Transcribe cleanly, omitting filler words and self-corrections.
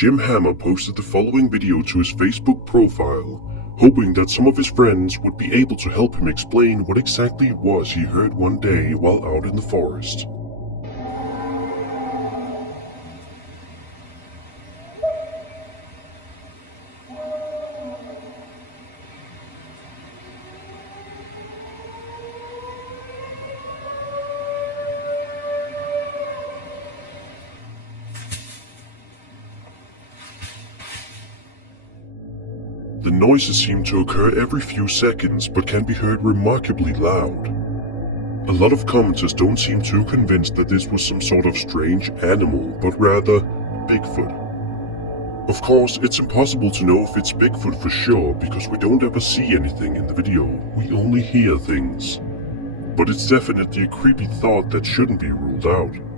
Jim Hammer posted the following video to his Facebook profile, hoping that some of his friends would be able to help him explain what exactly it was he heard one day while out in the forest. The noises seem to occur every few seconds but can be heard remarkably loud. A lot of commenters don't seem too convinced that this was some sort of strange animal, but rather Bigfoot. Of course, it's impossible to know if it's Bigfoot for sure because we don't ever see anything in the video, we only hear things. But it's definitely a creepy thought that shouldn't be ruled out.